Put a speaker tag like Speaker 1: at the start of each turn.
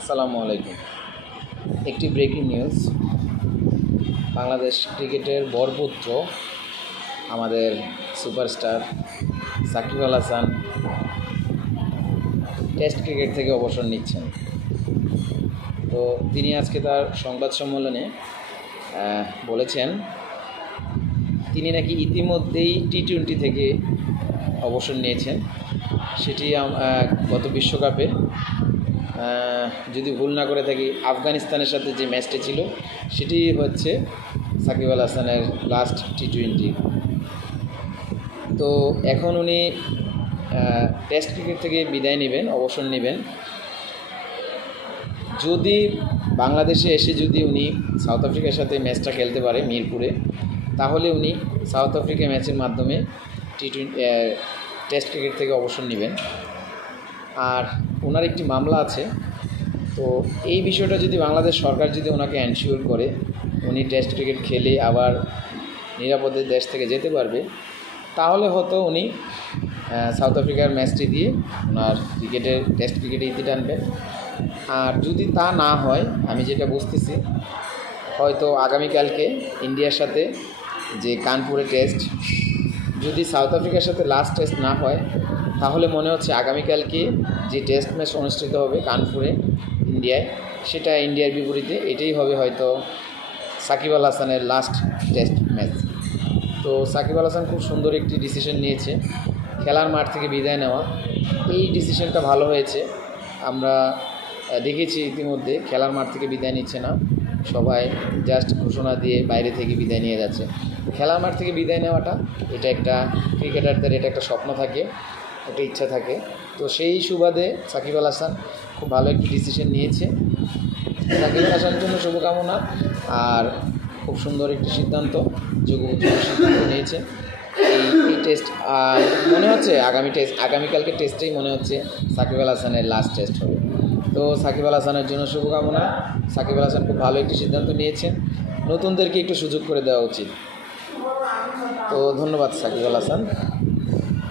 Speaker 1: আসসালামু আলাইকুম। একটি ব্রেকিং নিউজ বাংলাদেশ ক্রিকেটের বরপুত্র, আমাদের superstar Shakib Al Hasan test cricket থেকে অবসর নিচ্ছেন। তো তিনি আজকে তার সংবাদ সম্মেলনে বলেছেন, তিনি নাকি ইতিমধ্যেই টি টোয়েন্টি থেকে অবসর নিয়েছেন। সেটি গত বিশ্বকাপে যদি ভুল না করে থাকি, আফগানিস্তানের সাথে যে ম্যাচটি ছিল, সেটি হচ্ছে সাকিব আল হাসানের লাস্ট টি টোয়েন্টি তো এখন উনি টেস্ট ক্রিকেট থেকে বিদায় নেবেন, অবসর নেবেন। যদি বাংলাদেশে এসে যদি উনি সাউথ আফ্রিকার সাথে ম্যাচটা খেলতে পারে মিরপুরে, তাহলে উনি সাউথ আফ্রিকা ম্যাচের মাধ্যমে টি টোয়েন্টি টেস্ট ক্রিকেট থেকে অবসর নেবেন। আর ওনার একটি মামলা আছে। তো এই বিষয়টা যদি বাংলাদেশ সরকার যদি ওনাকে এনশিওর করে, উনি টেস্ট ক্রিকেট খেলে আবার নিরাপদে দেশ থেকে যেতে পারবে, তাহলে হয়তো উনি সাউথ আফ্রিকার ম্যাচটি দিয়ে ওনার ক্রিকেটের টেস্ট ক্রিকেটে ইতি টানবেন। আর যদি তা না হয়, আমি যেটা বুঝতেছি, হয়তো আগামীকালকে ইন্ডিয়ার সাথে যে কানপুরে টেস্ট যদি সাউথ আফ্রিকার সাথে লাস্ট টেস্ট না হয়, তাহলে মনে হচ্ছে আগামীকালকে যে টেস্ট ম্যাচ অনুষ্ঠিত হবে কানপুরে, ইন্ডিয়ায়, সেটা ইন্ডিয়ার বিপরীতে, এটাই হবে হয়তো সাকিব আল হাসানের লাস্ট টেস্ট ম্যাচ তো সাকিব আল হাসান খুব সুন্দর একটি ডিসিশন নিয়েছে, খেলার মাঠ থেকে বিদায় নেওয়া। এই ডিসিশনটা ভালো হয়েছে। আমরা দেখেছি ইতিমধ্যে, খেলার মাঠ থেকে বিদায় নিচ্ছে না। সবাই জাস্ট ঘোষণা দিয়ে বাইরে থেকে বিদায় নিয়ে যাচ্ছে। তো খেলার মাঠ থেকে বিদায় নেওয়াটা, এটা একটা ক্রিকেটারদের, এটা একটা স্বপ্ন থাকে, একটা ইচ্ছা থাকে। তো সেই সুবাদে সাকিব আল হাসান খুব ভালো একটি ডিসিশন নিয়েছে। সাকিব আল হাসানের জন্য শুভকামনা, আর খুব সুন্দর একটি সিদ্ধান্ত যোগ সিদ্ধান্ত নিয়েছে। এই এই টেস্ট মনে হচ্ছে আগামী টেস্ট আগামীকালকে টেস্টেই মনে হচ্ছে সাকিব আল হাসানের লাস্ট টেস্ট হবে। তো সাকিব আল হাসানের জন্য শুভকামনা। সাকিব আল হাসান খুব ভালো একটি সিদ্ধান্ত নিয়েছেন। নতুনদেরকে একটু সুযোগ করে দেওয়া উচিত। তো ধন্যবাদ সাকিব আল হাসান।